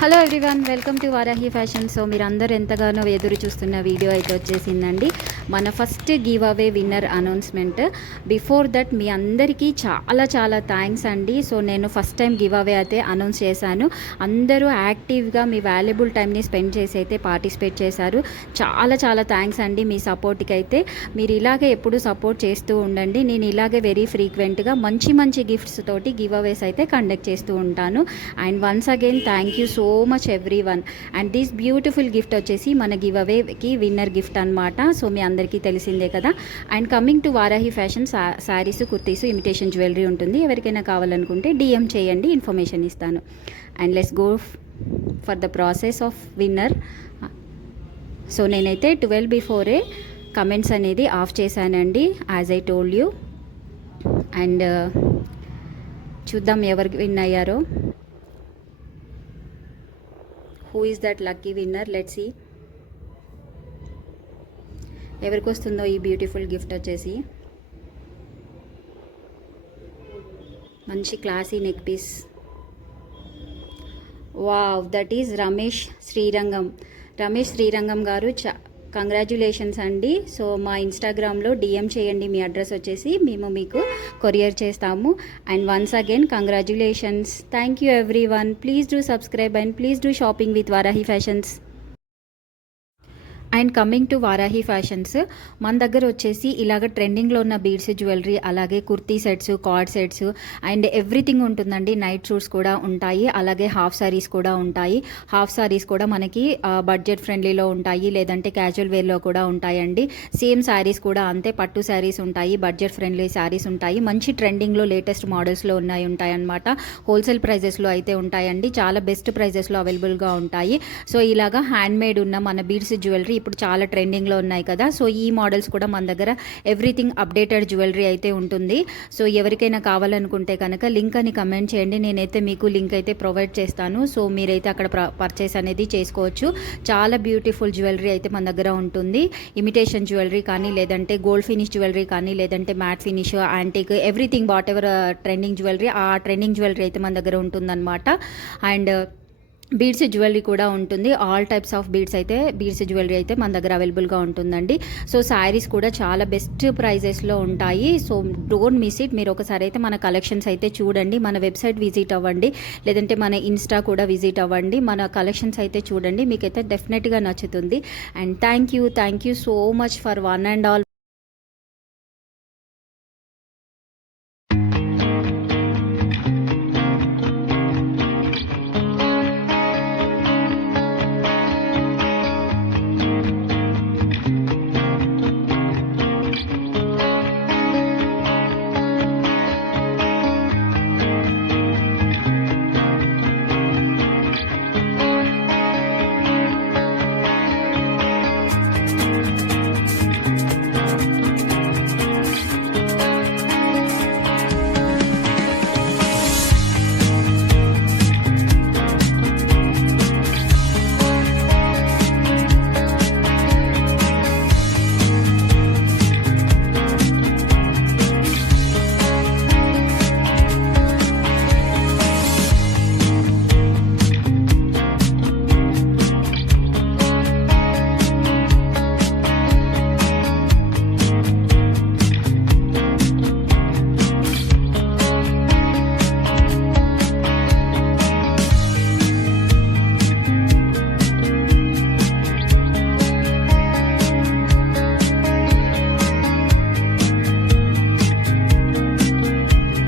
Hello everyone, welcome to Varahi fashion. So మీరు అందరు ఎంతగానో ఎదురు చూస్తున్న వీడియో అయితే వచ్చేసిందండి. మన first giveaway winner announcement. Before that మీ అందరికీ చాలా చాలా థ్యాంక్స్ అండి. సో నేను ఫస్ట్ టైం గివ్ అవే అయితే అనౌన్స్ చేశాను. అందరూ యాక్టివ్గా మీ వాల్యుబుల్ టైంని స్పెండ్ చేసి అయితే పార్టిసిపేట్ చేశారు. చాలా చాలా థ్యాంక్స్ అండి మీ సపోర్ట్కి అయితే. మీరు ఇలాగే ఎప్పుడు సపోర్ట్ చేస్తూ ఉండండి. నేను ఇలాగే వెరీ ఫ్రీక్వెంట్గా మంచి మంచి గిఫ్ట్స్ తోటి గివ్ అవేస్ అయితే కండక్ట్ చేస్తూ ఉంటాను. And once again thank you so much every one. And this beautiful gift వచ్చేసి మన గివ్ అవేకి విన్నర్ గిఫ్ట్ అనమాట. సో మీ అందరికీ తెలిసిందే కదా. And coming to Varahi fashion, saris, kurtis, imitation jewellery ఉంటుంది. ఎవరికైనా కావాలనుకుంటే డిఎం చేయండి, ఇన్ఫర్మేషన్ ఇస్తాను. And let's go for the process of winner. So నేనైతే 12 బిఫోరే కమెంట్స్ అనేది ఆఫ్ చేశానండి, as I told you. And చూద్దాం ఎవరికి విన్ అయ్యారో. Who is that lucky winner? Let's see ఎవరికి వస్తుందో ఈ బ్యూటిఫుల్ గిఫ్ట్ వచ్చేసి. మంచి classy neck piece. Wow, that is Ramesh Srirangam గారు. కంగ్రాచ్యులేషన్స్ అండి. సో మా ఇన్స్టాగ్రామ్లో డిఎం చేయండి, మీ అడ్రస్ వచ్చేసి మేము మీకు కొరియర్ చేస్తాము. And once again congratulations. Thank you every one. Please do subscribe and please do shopping with Varahi fashions. And coming to Varahi fashions, మన దగ్గర వచ్చేసి ఇలాగ ట్రెండింగ్లో ఉన్న బీడ్స్ జ్యువెలరీ, అలాగే kurti sets, card sets and everything ఉంటుందండి. నైట్ సూట్స్ కూడా ఉంటాయి, అలాగే హాఫ్ సారీస్ కూడా ఉంటాయి. హాఫ్ సారీస్ కూడా మనకి బడ్జెట్ ఫ్రెండ్లీలో ఉంటాయి, లేదంటే క్యాజువల్ వేర్లో కూడా ఉంటాయండి. సేమ్ శారీస్ కూడా అంతే, పట్టు శారీస్ ఉంటాయి, బడ్జెట్ ఫ్రెండ్లీ శారీస్ ఉంటాయి. మంచి ట్రెండింగ్లో లేటెస్ట్ మోడల్స్లో ఉంటాయన్నమాట. హోల్సేల్ ప్రైజెస్లో అయితే ఉంటాయండి, చాలా బెస్ట్ ప్రైజెస్లో అవైలబుల్గా ఉంటాయి. సో ఇలాగా హ్యాండ్మేడ్ ఉన్న మన బీడ్స్ జ్యువెలరీ ఇప్పుడు చాలా ట్రెండింగ్లో ఉన్నాయి కదా. సో ఈ మోడల్స్ కూడా మన దగ్గర ఎవ్రీథింగ్ అప్డేటెడ్ జ్యువెలరీ అయితే ఉంటుంది. సో ఎవరికైనా కావాలనుకుంటే కనుక లింక్ అని కమెంట్ చేయండి, నేనైతే మీకు లింక్ అయితే ప్రొవైడ్ చేస్తాను. సో మీరైతే అక్కడ పర్చేస్ అనేది చేసుకోవచ్చు. చాలా బ్యూటిఫుల్ జ్యువెలరీ అయితే మన దగ్గర ఉంటుంది. ఇమిటేషన్ జ్యువెలరీ కానీ, లేదంటే గోల్డ్ ఫినిష్ జ్యువెలరీ కానీ, లేదంటే matte finish, antique, everything whatever trending jewellery, ఆ ట్రెండింగ్ జ్యువెలరీ అయితే మన దగ్గర ఉంటుందన్నమాట. అండ్ బీడ్స్ జ్యువెలరీ కూడా ఉంటుంది. All types of beads jewellery అయితే మన దగ్గర అవైలబుల్గా ఉంటుందండి. సో శారీస్ కూడా చాలా బెస్ట్ ప్రైజెస్లో ఉంటాయి. So don't miss it. మీరు ఒకసారి అయితే మన కలెక్షన్స్ అయితే చూడండి, మన వెబ్సైట్ విజిట్ అవ్వండి, లేదంటే మన ఇన్స్టా కూడా విజిట్ అవ్వండి. మన కలెక్షన్స్ అయితే చూడండి, మీకైతే డెఫినెట్గా నచ్చుతుంది. And thank you so much for one and all.